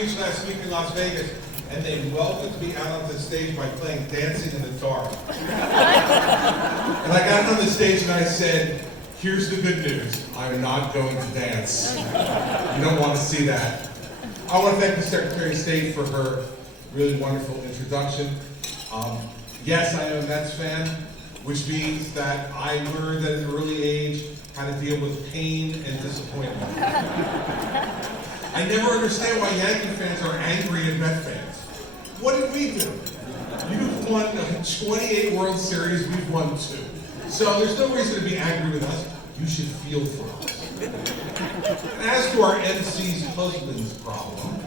speech last week in Las Vegas, and they welcomed me out on the stage by playing Dancing in the Dark. And I got on the stage and I said, here's the good news, I'm not going to dance. You don't want to see that. I want to thank the Secretary of State for her really wonderful introduction. Yes, I am a Mets fan, which means that I learned at an early age how to deal with pain and disappointment. I never understand why Yankee fans are angry at Met fans. What did we do? You've won 28 World Series, we've won 2. So there's no reason to be angry with us. You should feel for us. And as to our MC's husband's problem,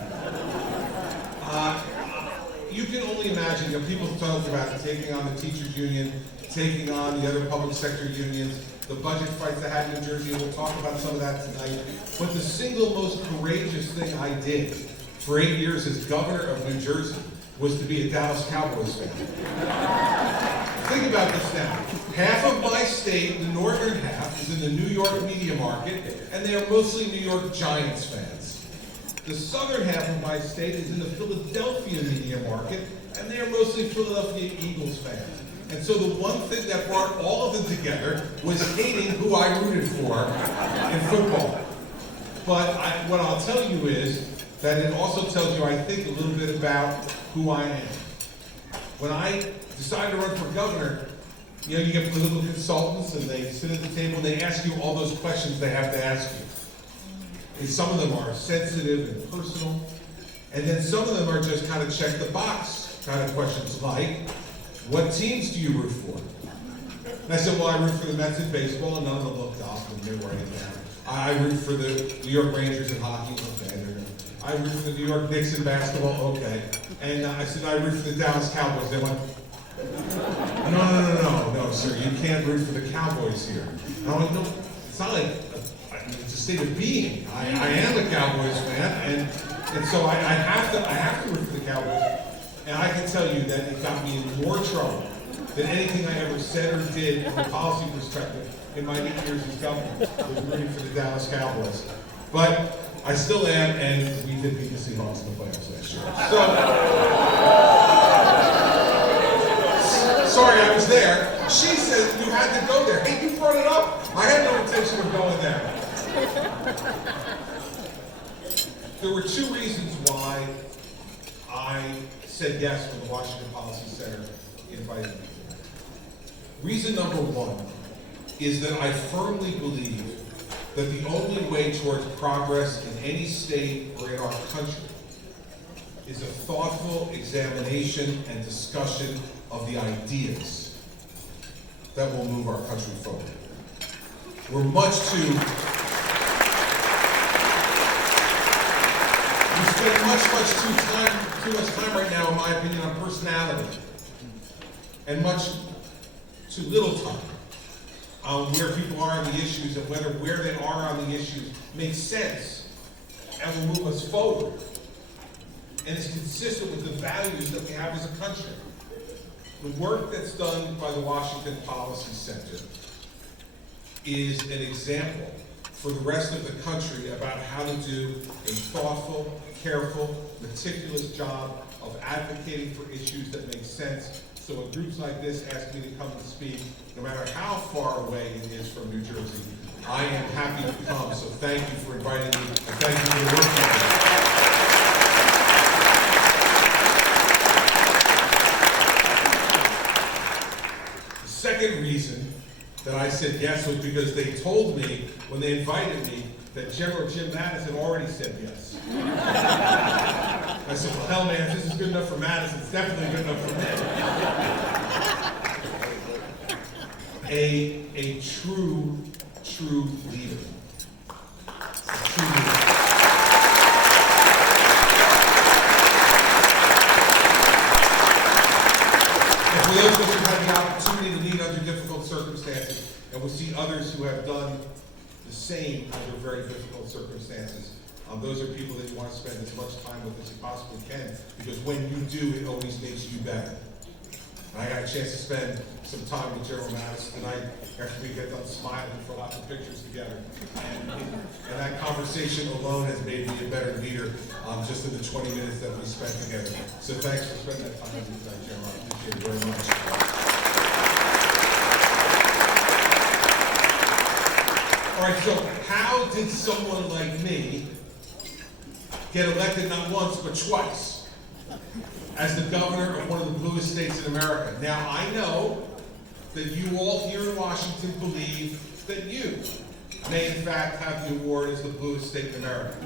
you can only imagine, people talk about taking on the teachers union, taking on the other public sector unions, the budget fights I had in New Jersey, and we'll talk about some of that tonight. But the single most courageous thing I did for 8 years as governor of New Jersey was to be a Dallas Cowboys fan. Think about this now. Half of my state, the northern half, is in the New York media market, and they are mostly New York Giants fans. The southern half of my state is in the Philadelphia media market, and they are mostly Philadelphia Eagles fans. And so the one thing that brought all of them together was hating who I rooted for in football. But what I'll tell you is that it also tells you, I think, a little bit about who I am. When I decided to run for governor, you get political consultants and they sit at the table and they ask you all those questions they have to ask you. And some of them are sensitive and personal, and then some of them are just kind of check the box kind of questions like, what teams do you root for? And I said, well, I root for the Mets in baseball, and none of them looked up and they were writing down. I root for the New York Rangers in hockey, okay. I root for the New York Knicks in basketball, okay. And I said, I root for the Dallas Cowboys. They went, no, sir, you can't root for the Cowboys here. And I'm like, no, it's not like, it's a state of being. I am a Cowboys fan, and so I have to root for the Cowboys. And I can tell you that it got me in more trouble than anything I ever said or did from a policy perspective in my 8 years as governor, was rooting for the Dallas Cowboys. But I still am, and we did beat the Seahawks in the playoffs last year. So, sorry I was there. She said you had to go there. Hey, you brought it up. I had no intention of going there. There were 2 reasons why I said yes when the Washington Policy Center invited me. Reason number 1 is that I firmly believe that the only way towards progress in any state or in our country is a thoughtful examination and discussion of the ideas that will move our country forward. We're much too We spend too much time right now, in my opinion, on personality, and too little time on where people are on the issues and where they are on the issues makes sense and will move us forward and is consistent with the values that we have as a country. The work that's done by the Washington Policy Center is an example for the rest of the country about how to do a thoughtful, careful, meticulous job of advocating for issues that make sense. So when groups like this ask me to come and speak, no matter how far away it is from New Jersey, I am happy to come. So thank you for inviting me, and thank you for your work. The second reason that I said yes was because they told me when they invited me that General Jim Mattis had already said yes. I said, well, hell, man, if this is good enough for Mattis, it's definitely good enough for me. A true leader. A true leader. And for those of us who have the opportunity to lead under difficult circumstances, and we see others who have done the same under very difficult circumstances, those are people that you want to spend as much time with as you possibly can, because when you do, it always makes you better. And I got a chance to spend some time with General Mattis tonight after we get done smiling for lots of pictures together. And that conversation alone has made me a better leader just in the 20 minutes that we spent together. So thanks for spending that time with me tonight, General. I appreciate it very much. All right, so how did someone like me get elected not once but twice as the governor of one of the bluest states in America? Now, I know that you all here in Washington believe that you may in fact have the award as the bluest state in America.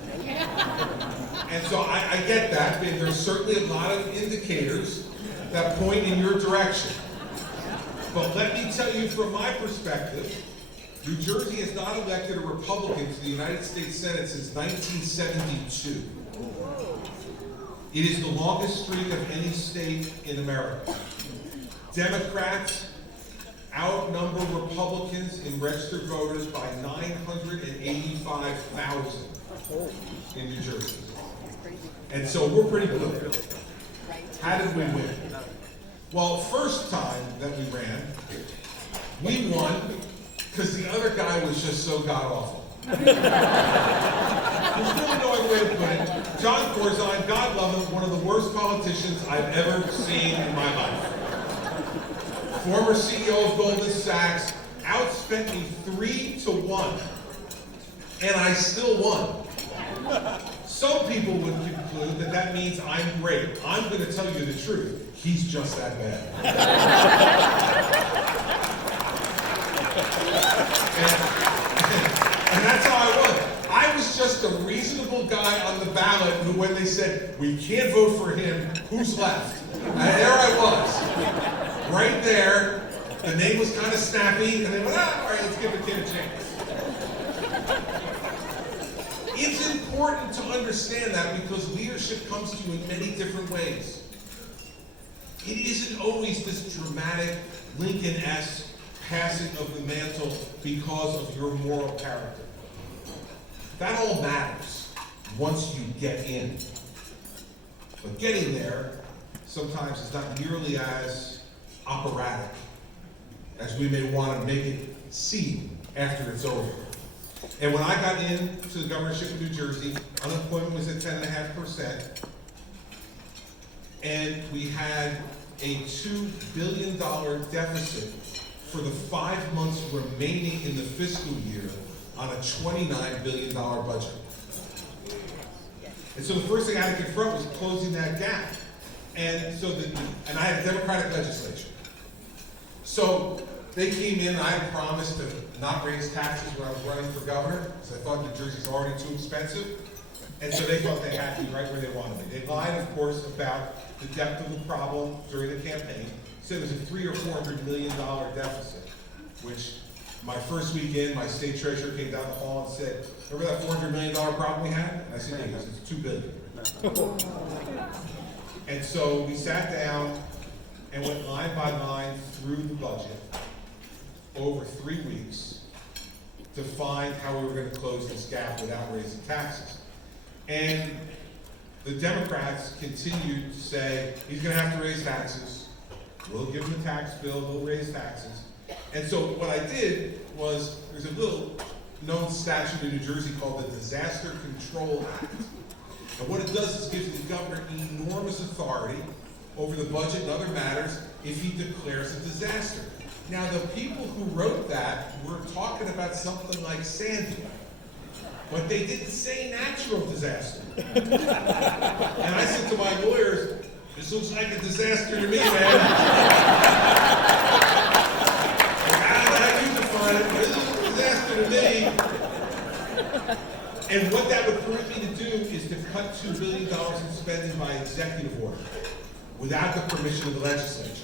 And so I get that, and there's certainly a lot of indicators that point in your direction. But let me tell you from my perspective, New Jersey has not elected a Republican to the United States Senate since 1972. It is the longest streak of any state in America. Democrats outnumber Republicans in registered voters by 985,000 in New Jersey. And so we're pretty blue. How did we win? Well, first time that we ran, we won because the other guy was just so god-awful. There's really no other way to put it. John Corzine, God love him, one of the worst politicians I've ever seen in my life. Former CEO of Goldman Sachs, outspent me 3-1, and I still won. Some people would conclude that that means I'm great. I'm going to tell you the truth. He's just that bad. And that's how I won. I was just a reasonable guy on the ballot who, when they said, we can't vote for him, who's left? And there I was, right there. The name was kind of snappy, and they went, all right, let's give the kid a chance. It's important to understand that because leadership comes to you in many different ways. It isn't always this dramatic Lincoln-esque passing of the mantle because of your moral character. That all matters once you get in. But getting there sometimes is not nearly as operatic as we may want to make it seem after it's over. And when I got into the governorship of New Jersey, unemployment was at 10.5%, and we had a $2 billion deficit for the 5 months remaining in the fiscal year on a $29 billion budget. And so the first thing I had to confront was closing that gap. And I had a Democratic legislature. So they came in and I had promised to not raise taxes when I was running for governor, because I thought New Jersey's already too expensive. And so they thought they had me right where they wanted me. They lied, of course, about the depth of the problem during the campaign. Said it was a $300 or $400 million deficit, which my first weekend, my state treasurer came down the hall and said, remember that $400 million problem we had? And I said, yes, it's $2 billion. And so we sat down and went line by line through the budget over 3 weeks to find how we were going to close this gap without raising taxes. And the Democrats continued to say, he's going to have to raise taxes. We'll give him a tax bill, we'll raise taxes. And so what I did was, there's a little known statute in New Jersey called the Disaster Control Act. And what it does is gives the governor enormous authority over the budget and other matters if he declares a disaster. Now, the people who wrote that were talking about something like Sandy, but they didn't say natural disaster. And I said to my lawyers, this looks like a disaster to me, man. How you define it? This is a disaster to me. And what that would permit me to do is to cut $2 billion in spending by executive order without the permission of the legislature.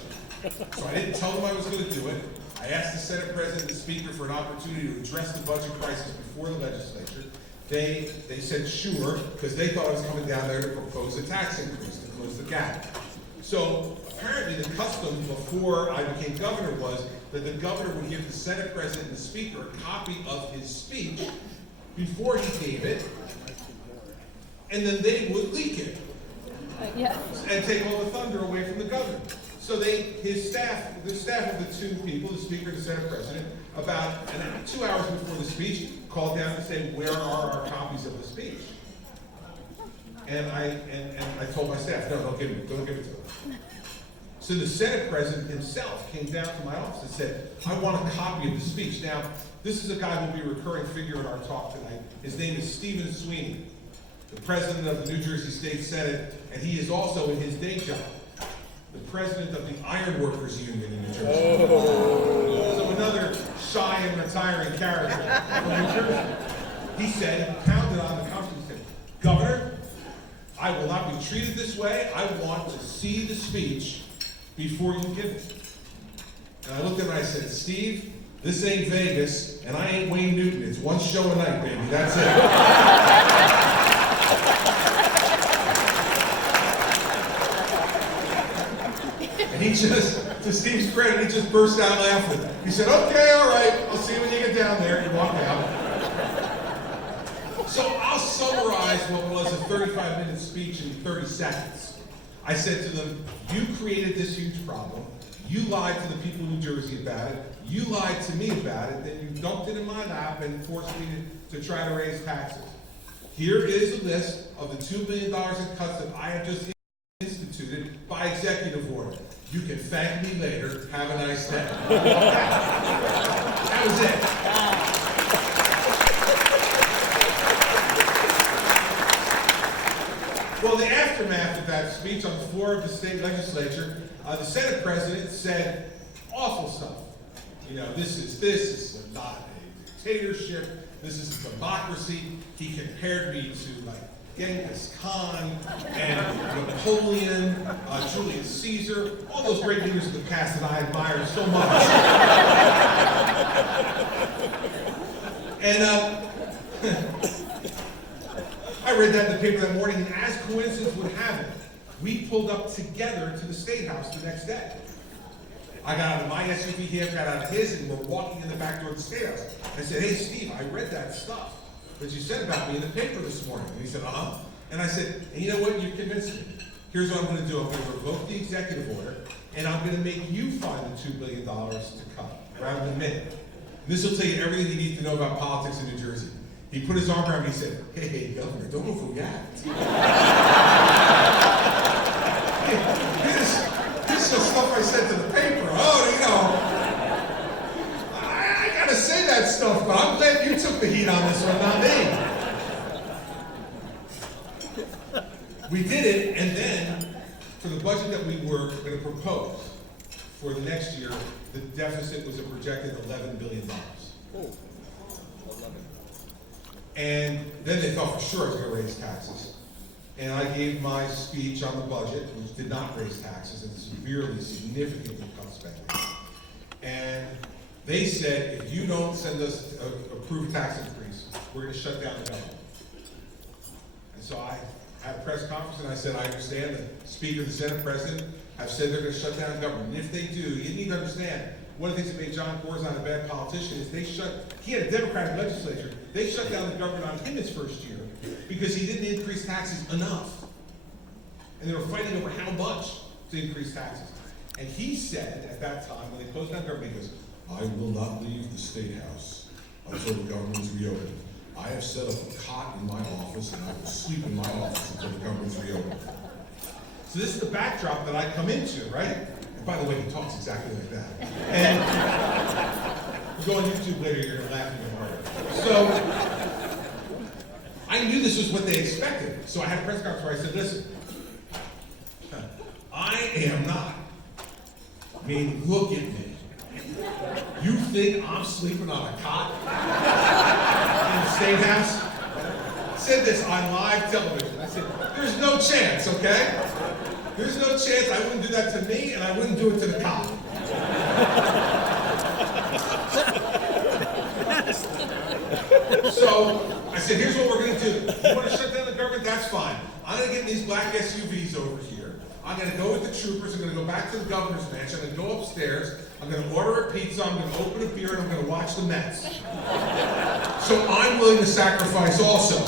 So I didn't tell them I was going to do it. I asked the Senate President and the Speaker for an opportunity to address the budget crisis before the legislature. They said sure, because they thought I was coming down there to propose a tax increase to close the gap. So apparently the custom before I became governor was that the governor would give the Senate President and the Speaker a copy of his speech before he gave it, and then they would leak it. And take all the thunder away from the governor. So the staff of the two people, the Speaker and the Senate President, about 2 hours before the speech, called down to say, where are our copies of the speech? And I told my staff, no, don't give it to them. So the Senate President himself came down to my office and said, I want a copy of the speech. Now, this is a guy who will be a recurring figure in our talk tonight. His name is Stephen Sweeney, the President of the New Jersey State Senate, and he is also, in his day job, the President of the Iron Workers Union in New Jersey. So another shy and retiring character from New Jersey. He said, he pounded on the conference and said, Governor, I will not be treated this way. I want to see the speech before you give it. And I looked at him and I said, Steve, this ain't Vegas, and I ain't Wayne Newton. It's one show a night, baby. That's it. And he just, to Steve's credit, he just burst out laughing. He said, okay, all right, I'll see you when you get down there. He walked out. So I'll summarize what was a 35-minute speech in 30 seconds. I said to them, you created this huge problem. You lied to the people of New Jersey about it. You lied to me about it. Then you dumped it in my lap and forced me to try to raise taxes. Here is a list of the $2 billion in cuts that I have just instituted by executive order. You can thank me later. Have a nice day. That was it. Well, the aftermath of that speech on the floor of the state legislature, the Senate President said awful stuff. You know, this is not a dictatorship. This is a democracy. He compared me to like Genghis Khan and Napoleon, Julius Caesar, all those great leaders of the past that I admire so much. And I read that in the paper that morning, and as coincidence would have it, we pulled up together to the State House the next day. I got out of my SUV, he got out of his, and we're walking in the back door of the State House. I said, hey, Steve, I read that stuff that you said about me in the paper this morning. And he said, uh-huh. And I said, and you know what? You convinced me. Here's what I'm going to do. I'm going to revoke the executive order, and I'm going to make you find the $2 billion to cut, rather than me. And this will tell you everything you need to know about politics in New Jersey. He put his arm around me and he said, hey, Governor, don't overreact. This is stuff I said to the paper. Oh, you know, I gotta say that stuff, but I'm glad you took the heat on this one, not me. We did it, and then, for the budget that we were going to propose for the next year, the deficit was a projected $11 billion. And then they thought for sure I was going to raise taxes. And I gave my speech on the budget, which did not raise taxes and severely, significantly cut spending. And they said, if you don't send us an approved tax increase, we're going to shut down the government. And so I had a press conference and I said, I understand the Speaker and the Senate President have said they're going to shut down the government. And if they do, you need to understand, one of the things that made John Corzine a bad politician is he had a Democratic legislature, they shut down the government on him his first year because he didn't increase taxes enough. And they were fighting over how much to increase taxes. And he said at that time, when they closed down government, he goes, I will not leave the State House until the government is reopened. I have set up a cot in my office and I will sleep in my office until the government is reopened. So this is the backdrop that I come into, right? And by the way, he talks exactly like that. And you go on YouTube later, you're going to laugh even harder. So I knew this was what they expected. So I had a press conference where I said, listen, I am not. I mean, look at me. You think I'm sleeping on a cot in the State House? I said this on live television. I said, there's no chance, okay? There's no chance I wouldn't do that to me, and I wouldn't do it to the cop. So I said, here's what we're going to do. You want to shut down the government? That's fine. I'm going to get these black SUVs over here. I'm going to go with the troopers. I'm going to go back to the governor's mansion. I'm going to go upstairs. I'm going to order a pizza. I'm going to open a beer, and I'm going to watch the Mets. So I'm willing to sacrifice also.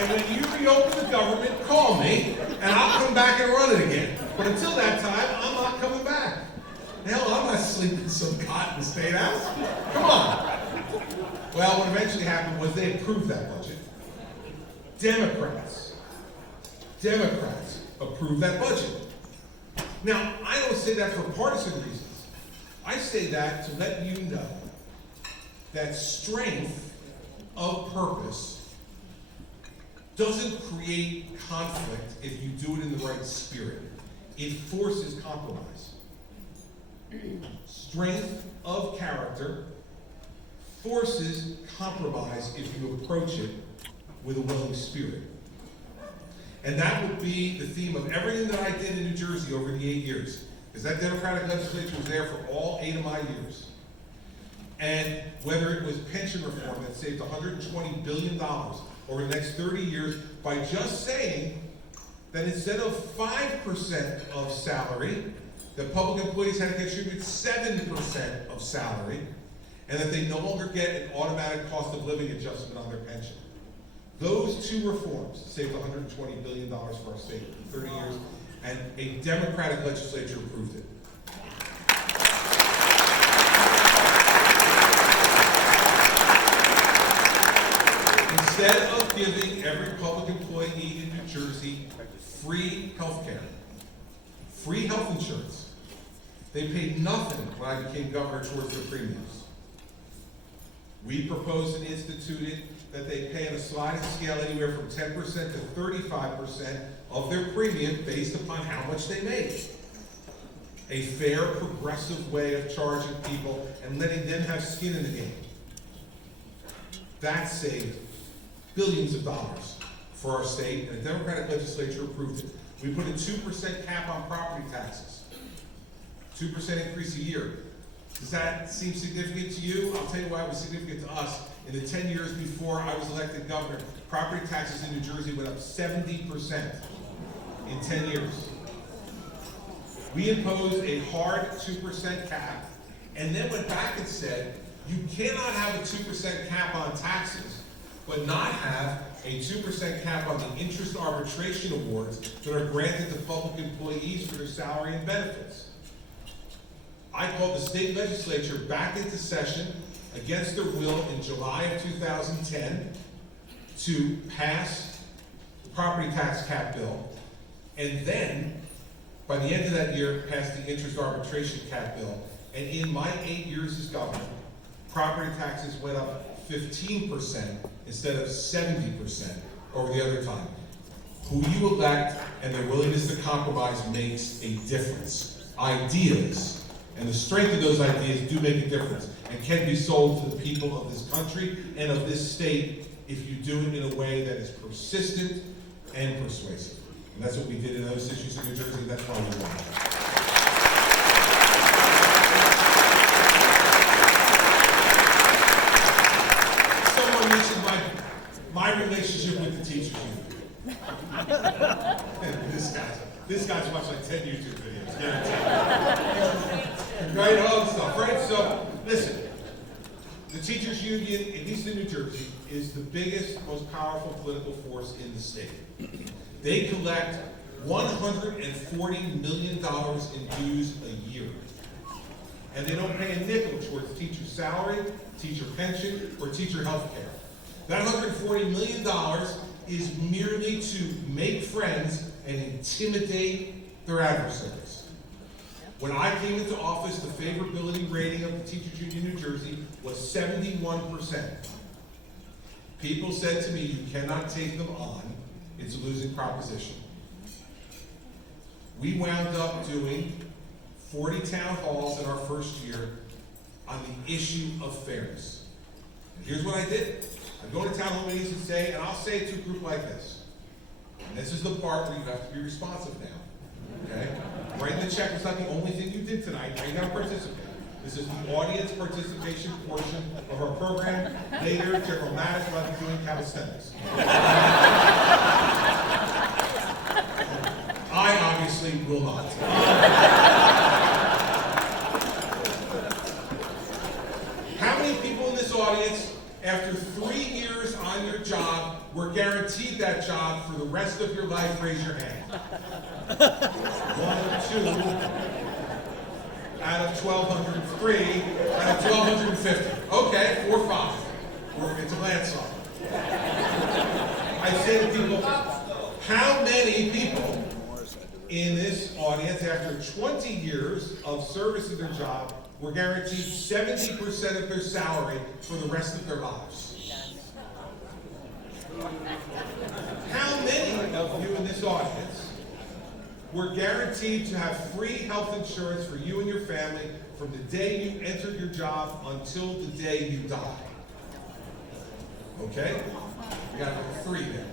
And when you reopen the government, call me, and I'll come back and run it again. But until that time, I'm not coming back. Hell, I'm not sleeping in some cot in the State House. Come on. Well, what eventually happened was they approved that budget. Democrats approved that budget. Now, I don't say that for partisan reasons. I say that to let you know that strength of purpose doesn't create conflict if you do it in the right spirit. It forces compromise. Strength of character forces compromise if you approach it with a willing spirit. And that would be the theme of everything that I did in New Jersey over the 8 years. Because that Democratic legislature was there for all 8 of my years. And whether it was pension reform that saved $120 billion over the next 30 years by just saying that instead of 5% of salary, that public employees had to contribute 7% of salary, and that they no longer get an automatic cost of living adjustment on their pension. Those 2 reforms saved $120 billion for our state in 30 years, and a Democratic legislature approved it. Instead of giving every public employee in New Jersey free health care, free health insurance, they paid nothing when I became governor towards their premiums. We proposed and instituted that they pay on a sliding scale anywhere from 10% to 35% of their premium based upon how much they make. A fair, progressive way of charging people and letting them have skin in the game. That saved billions of dollars for our state, and the Democratic legislature approved it. We put a 2% cap on property taxes. 2% increase a year. Does that seem significant to you? I'll tell you why it was significant to us. In the 10 years before I was elected governor, property taxes in New Jersey went up 70% in 10 years. We imposed a hard 2% cap, and then went back and said, you cannot have a 2% cap on taxes, but not have a 2% cap on the interest arbitration awards that are granted to public employees for their salary and benefits. I called the state legislature back into session against their will in July of 2010 to pass the property tax cap bill, and then by the end of that year passed the interest arbitration cap bill. And in my 8 years as governor, property taxes went up 15% instead of 70% over the other time. Who you elect and their willingness to compromise makes a difference. Ideas and the strength of those ideas do make a difference and can be sold to the people of this country and of this state if you do it in a way that is persistent and persuasive. And that's what we did in those issues in New Jersey. That's why we won. Someone mentioned my relationship with the teachers union. This guy's watched like 10 YouTube videos, guaranteed. Right, all the stuff, right? So, listen, the teachers union, at least in New Jersey, is the biggest, most powerful political force in the state. They collect $140 million in dues a year. And they don't pay a nickel towards teacher salary, teacher pension, or teacher health care. That $140 million is merely to make friends and intimidate their adversaries. When I came into office, the favorability rating of the teachers union in New Jersey was 71%. People said to me, you cannot take them on. It's a losing proposition. We wound up doing 40 town halls in our first year on the issue of fairness. And here's what I did. I go to town hall meetings and say, and I'll say it to a group like this. And this is the part where you have to be responsive now. Okay? Writing the check was not the only thing you did tonight. Now you gotta participate. This is the audience participation portion of our program. Later, General Mattis will be doing calisthenics. I obviously will not. How many people in this audience After 3 years on your job, we're guaranteed that job for the rest of your life. Raise your hand. 1, 2, out of 1,203, out of 1,250. Okay, 4, 5. It's a landslide. I say to people, how many people in this audience, after 20 years of service in their job, were guaranteed 70% of their salary for the rest of their lives? How many of you in this audience were guaranteed to have free health insurance for you and your family from the day you entered your job until the day you die? Okay? We got 3 there.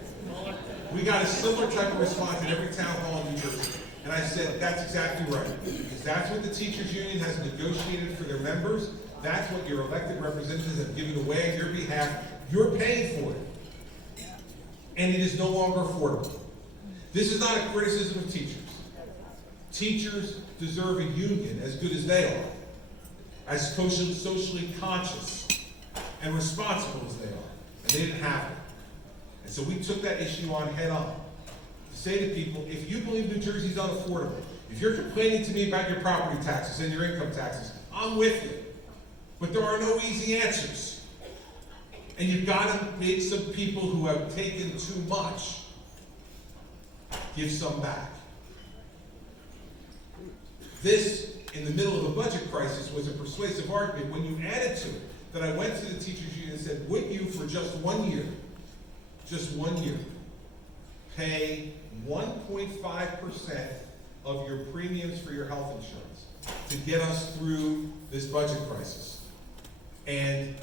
We got a similar type of response at every town hall in New Jersey. And I said, that's exactly right. Because that's what the teachers union has negotiated for their members. That's what your elected representatives have given away on your behalf. You're paying for it. And it is no longer affordable. This is not a criticism of teachers. Teachers deserve a union as good as they are, as socially conscious and responsible as they are. And they didn't have it. And so we took that issue on head on. To say to people, if you believe New Jersey is unaffordable, if you're complaining to me about your property taxes and your income taxes, I'm with you. But there are no easy answers. And you've got to make some people who have taken too much give some back. This, in the middle of a budget crisis, was a persuasive argument. When you added to it, that I went to the teachers union and said, would you, for just 1 year, pay 1.5% of your premiums for your health insurance to get us through this budget crisis? And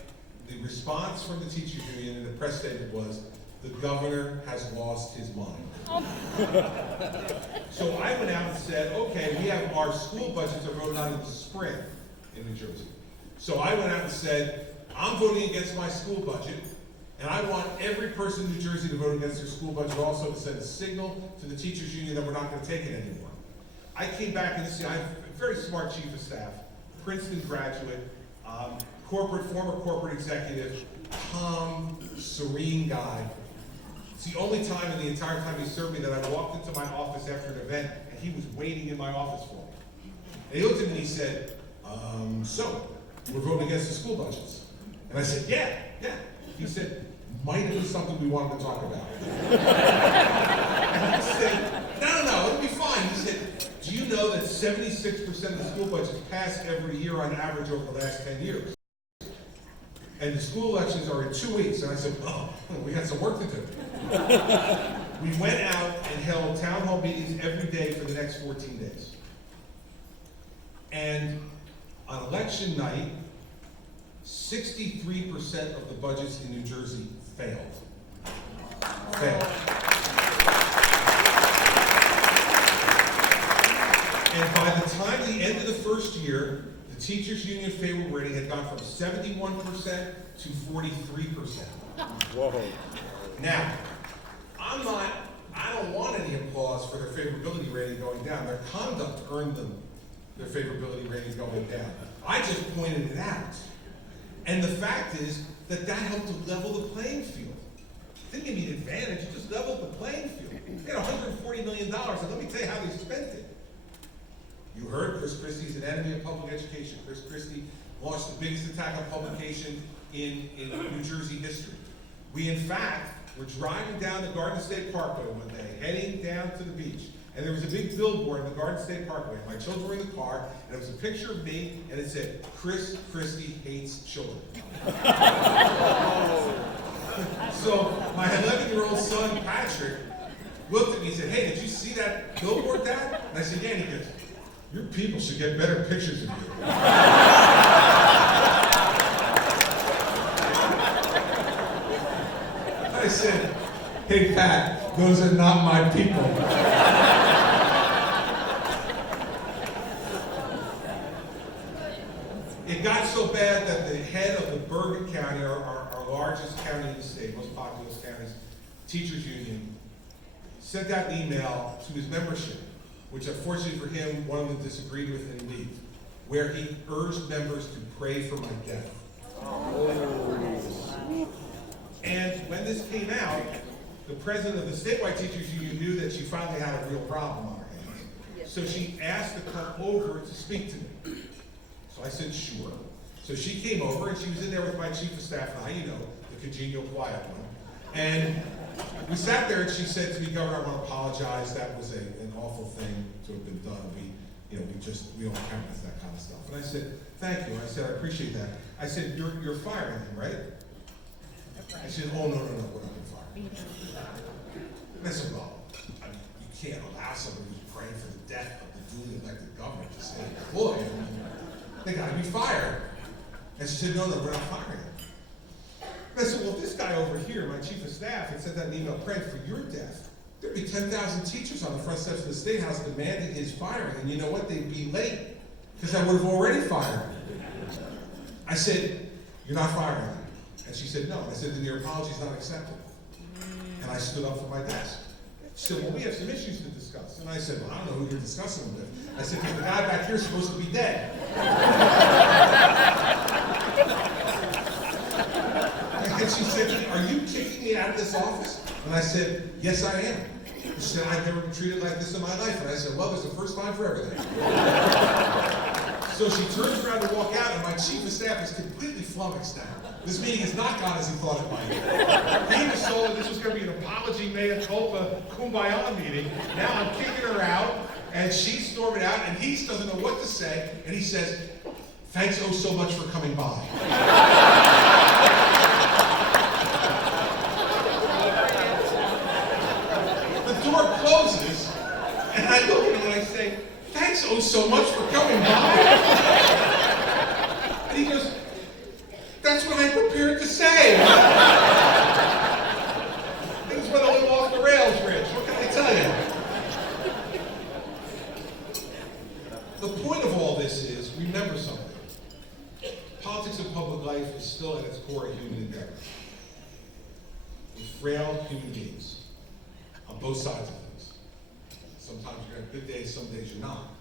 the response from the teachers union in the press statement was, the governor has lost his mind. So I went out and said, okay, we have our school budgets are voted on in the spring in New Jersey. So I went out and said, I'm voting against my school budget, and I want every person in New Jersey to vote against their school budget, also to send a signal to the teachers union that we're not going to take it anymore. I came back and I'm a very smart chief of staff, Princeton graduate, former corporate executive, calm, serene guy. It's the only time in the entire time he served me that I walked into my office after an event and he was waiting in my office for me. And he looked at me and he said, so, we're voting against the school budgets. And I said, yeah. He said, might have been something we wanted to talk about. And I said, no, it'll be fine. He said, do you know that 76% of the school budgets pass every year on average over the last 10 years? And the school elections are in 2 weeks. And I said, oh, we got some work to do. We went out and held town hall meetings every day for the next 14 days. And on election night, 63% of the budgets in New Jersey failed. And by the time the end of the first year, the teachers union favorable rating had gone from 71% to 43%. Whoa. Now, I don't want any applause for their favorability rating going down. Their conduct earned them their favorability rating going down. I just pointed it out. And the fact is that helped to level the playing field. It didn't give me an advantage, it just leveled the playing field. They had $140 million, and let me tell you how they spent it. You heard Chris Christie's an enemy of public education. Chris Christie launched the biggest attack on publication in New Jersey history. We, in fact, were driving down the Garden State Parkway one day, heading down to the beach, and there was a big billboard in the Garden State Parkway. My children were in the car, and it was a picture of me, and it said, Chris Christie hates children. So my 11-year-old son, Patrick, looked at me and said, hey, did you see that billboard, Dad? And I said, yeah, and he goes, your people should get better pictures of you. I said, hey, Pat, those are not my people. It got so bad that the head of the Bergen County, our largest county in the state, most populous counties, teachers union, sent out an email to his membership, which unfortunately for him, one of them disagreed with and leave, where he urged members to pray for my death. And when this came out, the president of the statewide teachers union knew that she finally had a real problem on her hands. So she asked to come over to speak to me. So I said, sure. So she came over, and she was in there with my chief of staff and I, you know, the congenial quiet one. And we sat there, and she said to me, Governor, I want to apologize. That was an awful thing to have been done. We don't countenance that kind of stuff. And I said, thank you. I said, I appreciate that. I said, you're firing him, right? I said, oh, no, we're not going to fire him. And I said, well, I mean, you can't allow somebody who's praying for the death of the duly elected governor to say, employed. They got to be fired. And she said, no, we're not firing him. And I said, well, if this guy over here, my chief of staff, had sent out an email praying for your death, there'd be 10,000 teachers on the front steps of the State House demanding his firing, and you know what? They'd be late, because I would have already fired him. I said, you're not firing him. And she said, no. And I said, then your apology's not accepted. And I stood up from my desk. She said, well, we have some issues to discuss. And I said, well, I don't know who you're discussing with. I said, because the guy back here is supposed to be dead. And she said, are you kicking me out of this office? And I said, yes, I am. She said, I've never been treated like this in my life. And I said, well, there's a first time for everything. So she turns around to walk out, and my chief of staff is completely flummoxed now. This meeting has not gone as he thought it might. He was told that this was going to be an apology, mea culpa, kumbaya meeting. Now I'm kicking her out, and she's storming out, and he doesn't know what to say, and he says, thanks oh so much for coming by. The door closes, and I look at him and I say, thanks oh so much for coming by. And he goes, that's what I prepared to say. Things went a little off the rails, Rich. What can I tell you? The point of all this is, remember something. Politics and public life is still at its core a human endeavor. We're frail human beings on both sides of things. Sometimes you're going to have good days, some days you're not.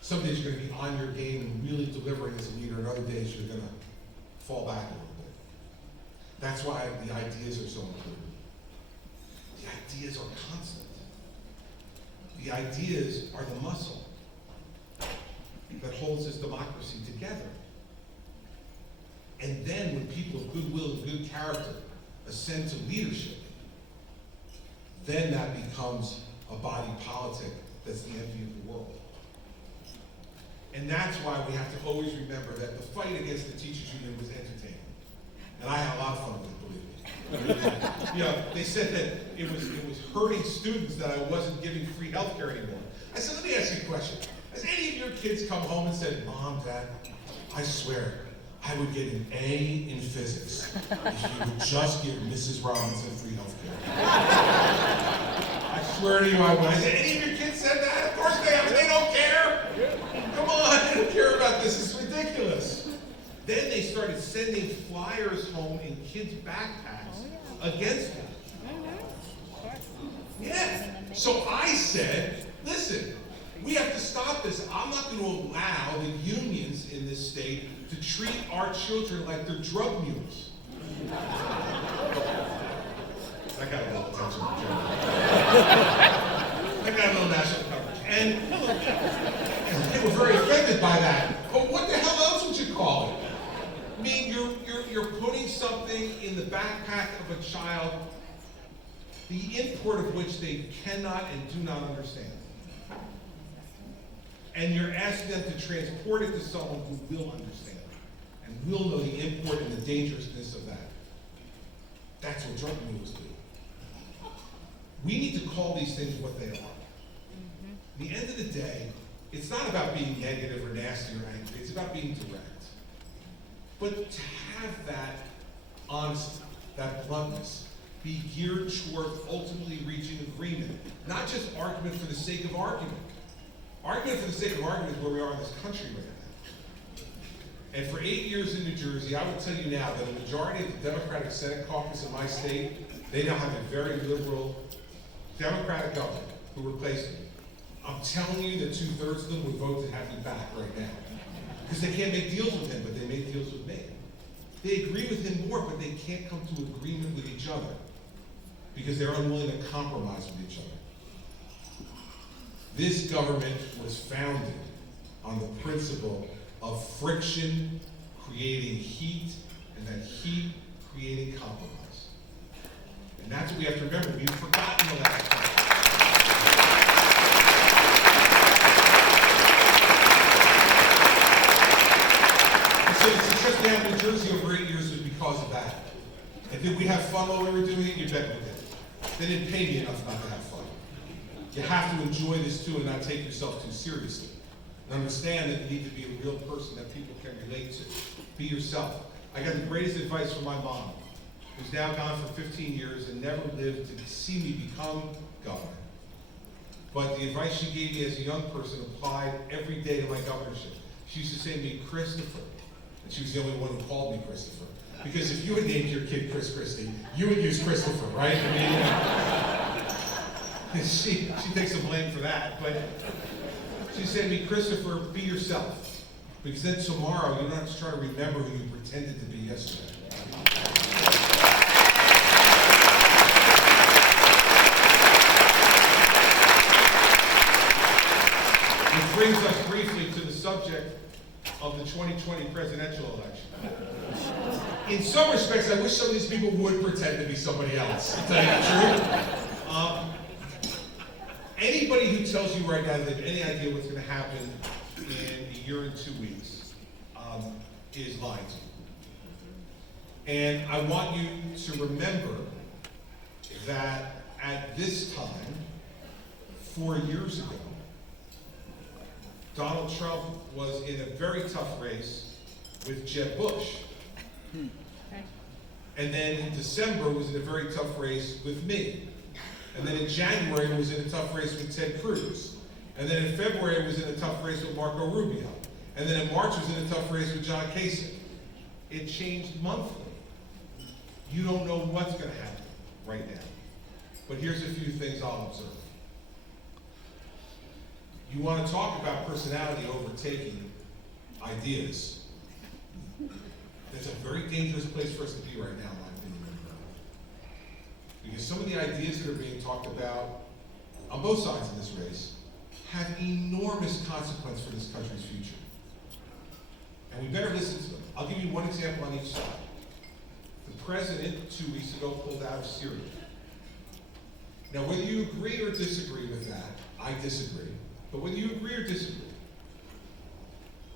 Some days you're going to be on your game and really delivering as a leader, and other days you're going to fall back a little bit. That's why the ideas are so important. The ideas are constant. The ideas are the muscle that holds this democracy together. And then when people of goodwill and good character ascend to leadership, then that becomes a body politic that's the envy of the world. And that's why we have to always remember that the fight against the teachers union was entertaining. And I had a lot of fun with it, believe me. You know, they said that it was hurting students that I wasn't giving free health care anymore. I said, let me ask you a question. Has any of your kids come home and said, Mom, Dad, I swear, I would get an A in physics if you would just give Mrs. Robinson free health care? I swear to you, I would. I said, any of your kids said that? Of course they have, and they don't care. Come on, they don't care about this. It's ridiculous. Then they started sending flyers home in kids' backpacks against them. Yeah. So I said, listen, we have to stop this. I'm not going to allow the unions in this state to treat our children like they're drug mules. I got a little attention from Joe. I got a little national coverage. And they were very offended by that. But what the hell else would you call it? I mean, you're putting something in the backpack of a child, the import of which they cannot and do not understand. And you're asking them to transport it to someone who will understand and will know the import and the dangerousness of that. That's what drug mules do. We need to call these things what they are. At the end of the day, it's not about being negative or nasty or angry. It's about being direct. But to have that honesty, that bluntness, be geared toward ultimately reaching agreement, not just argument for the sake of argument. Argument for the sake of argument is where we are in this country right now. And for 8 years in New Jersey, I will tell you now that a majority of the Democratic Senate caucus in my state, they now have a very liberal Democratic governor who replaced me. I'm telling you that 2/3 of them would vote to have me back right now. Because they can't make deals with him, but they make deals with me. They agree with him more, but they can't come to agreement with each other because they're unwilling to compromise with each other. This government was founded on the principle of friction creating heat, and that heat creating compromise. And that's what we have to remember. We've forgotten the last time. So the success we had in New Jersey over 8 years was because of that. And did we have fun while we were doing it? You bet we did. They didn't pay me enough not to have fun. You have to enjoy this too and not take yourself too seriously. And understand that you need to be a real person that people can relate to. Be yourself. I got the greatest advice from my mom, who's now gone for 15 years and never lived to see me become governor. But the advice she gave me as a young person applied every day to my governorship. She used to say to me, Christopher. And she was the only one who called me Christopher. Because if you had named your kid Christie, you would use Christopher, right? I mean, she takes the blame for that. But she said to me, Christopher, be yourself. Because then tomorrow, you don't have to try to remember who you pretended to be yesterday. Which brings us briefly to the subject of the 2020 presidential election. In some respects, I wish some of these people would pretend to be somebody else, to tell you the truth. Anybody who tells you right now that they have any idea what's going to happen in a year and 2 weeks is lying to you. And I want you to remember that at this time, 4 years ago, Donald Trump was in a very tough race with Jeb Bush. And then in December was in a very tough race with me. And then in January was in a tough race with Ted Cruz. And then in February was in a tough race with Marco Rubio. And then in March was in a tough race with John Kasich. It changed monthly. You don't know what's going to happen right now. But here's a few things I'll observe. You want to talk about personality overtaking ideas. That's a very dangerous place for us to be right now, in my opinion. Because some of the ideas that are being talked about on both sides of this race have enormous consequence for this country's future. And we better listen to them. I'll give you one example on each side. The president 2 weeks ago pulled out of Syria. Now, whether you agree or disagree with that, I disagree. But whether you agree or disagree,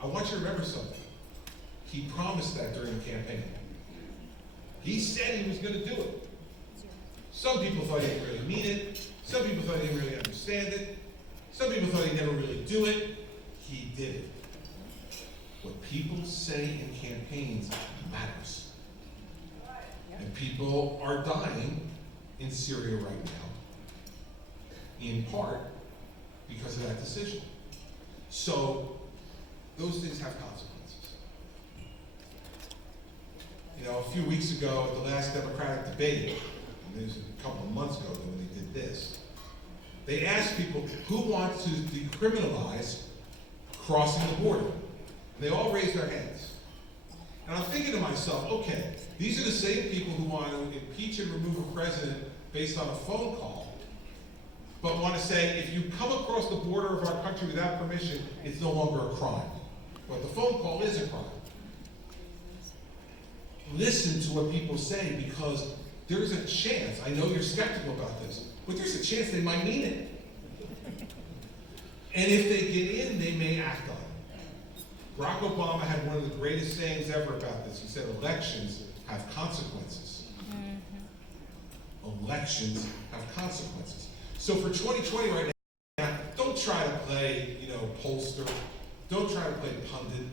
I want you to remember something. He promised that during the campaign. He said he was going to do it. Some people thought he didn't really mean it. Some people thought he didn't really understand it. Some people thought he'd never really do it. He did it. What people say in campaigns matters. And people are dying in Syria right now, in part because of that decision. So those things have consequences. You know, a few weeks ago at the last Democratic debate, and it was a couple of months ago when they did this, they asked people who wants to decriminalize crossing the border. And they all raised their hands. And I'm thinking to myself, okay, these are the same people who want to impeach and remove a president based on a phone call, but want to say, if you come across the border of our country without permission, it's no longer a crime. But the phone call is a crime. Listen to what people say, because there's a chance, I know you're skeptical about this, but there's a chance they might mean it. And if they get in, they may act on it. Barack Obama had one of the greatest sayings ever about this. He said, elections have consequences. Elections have consequences. So for 2020 right now, don't try to play, pollster. Don't try to play pundit.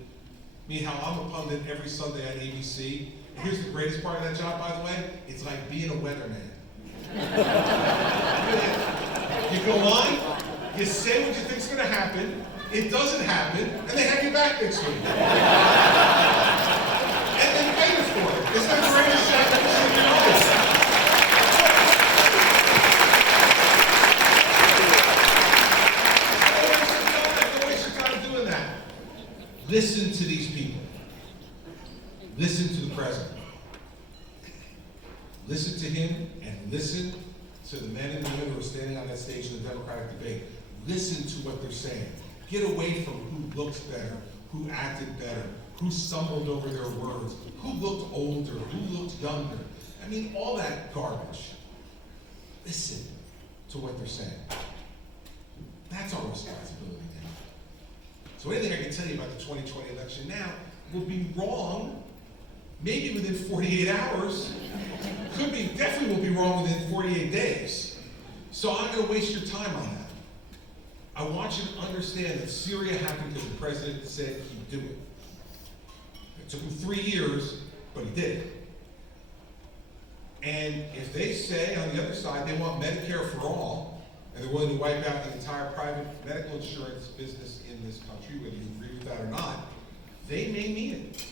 Me, how I'm a pundit every Sunday on ABC. And here's the greatest part of that job, by the way. It's like being a weatherman. You go on, you say what you think's going to happen, it doesn't happen, and they have you back next week. And then pay you for it. It's the greatest job I've seen in your life. Don't waste your time doing that. Listen to these people. listen to the president. Listen to him and listen to the men and women who are standing on that stage in the Democratic debate. Listen to what they're saying. Get away from who looks better, who acted better, who stumbled over their words, who looked older, who looked younger. I mean, all that garbage. Listen to what they're saying. That's our responsibility now. So anything I can tell you about the 2020 election now will be wrong, maybe within 48 hours. Could be, definitely will be wrong within 48 days. So I'm not going to waste your time on that. I want you to understand that Syria happened because the president said he'd do it. It took him 3 years, but he did it. And if they say on the other side they want Medicare for all, and they're willing to wipe out the entire private medical insurance business in this country, whether you agree with that or not, they may mean it.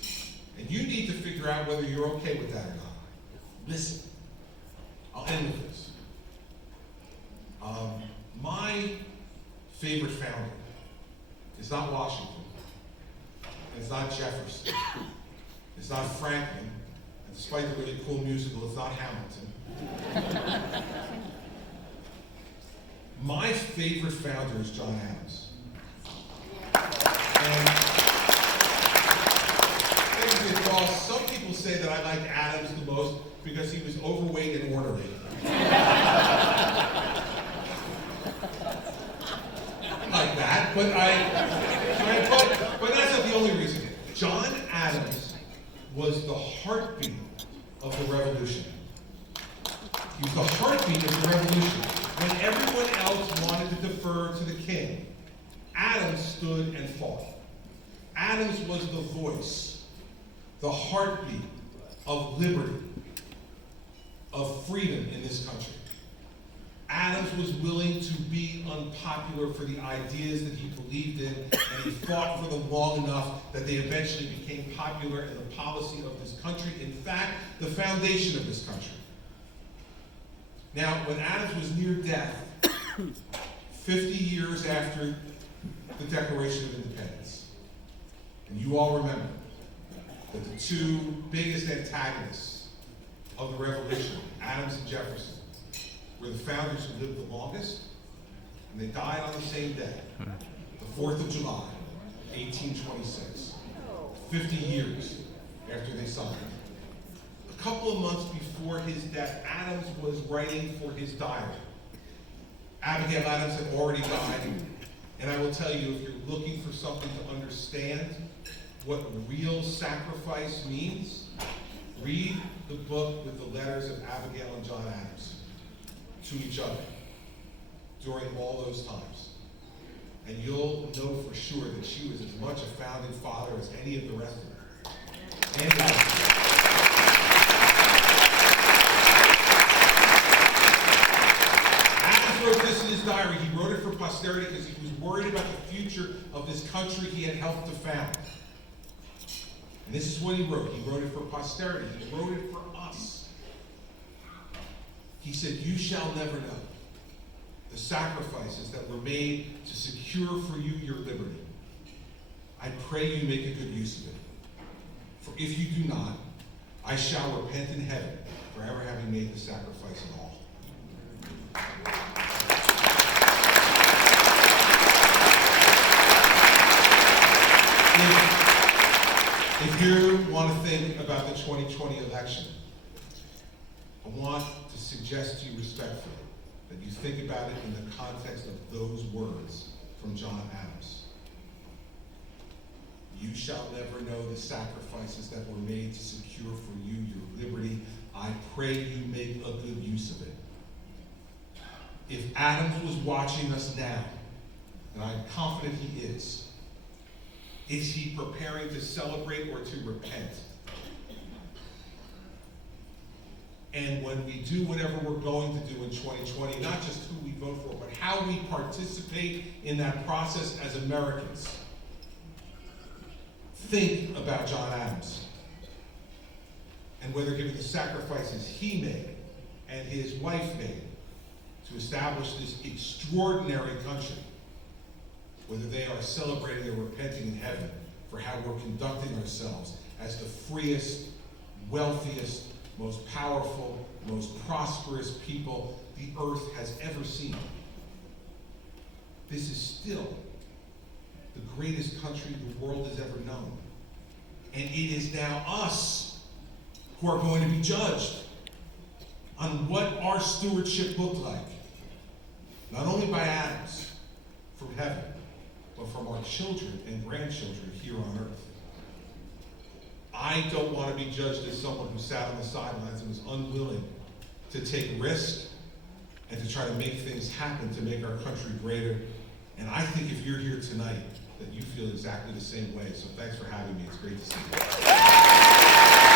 And you need to figure out whether you're okay with that or not. Listen, I'll end with this. My favorite founder is not Washington, and it's not Jefferson, it's not Franklin, and despite the really cool musical, it's not Hamilton. My favorite founder is John Adams. And some people say that I like Adams the most because he was overweight and ornery. Like that, but but that's not the only reason. John Adams was the heartbeat of the revolution. He was the heartbeat of the revolution. When everyone else wanted to defer to the king, Adams stood and fought. Adams was the voice, the heartbeat of liberty, of freedom in this country. Adams was willing to be unpopular for the ideas that he believed in, and he fought for them long enough that they eventually became popular in the policy of this country. In fact, the foundation of this country. Now, when Adams was near death, 50 years after the Declaration of Independence, and you all remember that the two biggest antagonists of the revolution, Adams and Jefferson, were the founders who lived the longest, and they died on the same day, the 4th of July, 1826, 50 years after they signed. A couple of months before his death, Adams was writing for his diary. Abigail Adams had already died, and I will tell you, if you're looking for something to understand what real sacrifice means, read the book with the letters of Abigail and John Adams to each other during all those times. And you'll know for sure that she was as much a founding father as any of the rest of them. And Adams wrote this in his diary. He wrote it for posterity because he was worried about the future of this country he had helped to found. And this is what he wrote. He wrote it for posterity. He wrote it for us. He said, "You shall never know the sacrifices that were made to secure for you your liberty. I pray you make a good use of it. For if you do not, I shall repent in heaven for ever having made the sacrifice at all." If you want to think about the 2020 election, I want to suggest to you respectfully that you think about it in the context of those words from John Adams. You shall never know the sacrifices that were made to secure for you your liberty. I pray you make a good use of it. If Adams was watching us now, and I'm confident he is he preparing to celebrate or to repent? And when we do whatever we're going to do in 2020, not just who we vote for, but how we participate in that process as Americans, think about John Adams and whether, given the sacrifices he made and his wife made to establish this extraordinary country, whether they are celebrating or repenting in heaven for how we're conducting ourselves as the freest, wealthiest, most powerful, most prosperous people the earth has ever seen. This is still the greatest country the world has ever known. And it is now us who are going to be judged on what our stewardship looked like. Not only by Adams from heaven, but from our children and grandchildren here on earth. I don't want to be judged as someone who sat on the sidelines and was unwilling to take risk and to try to make things happen to make our country greater. And I think if you're here tonight, that you feel exactly the same way. So thanks for having me. It's great to see you.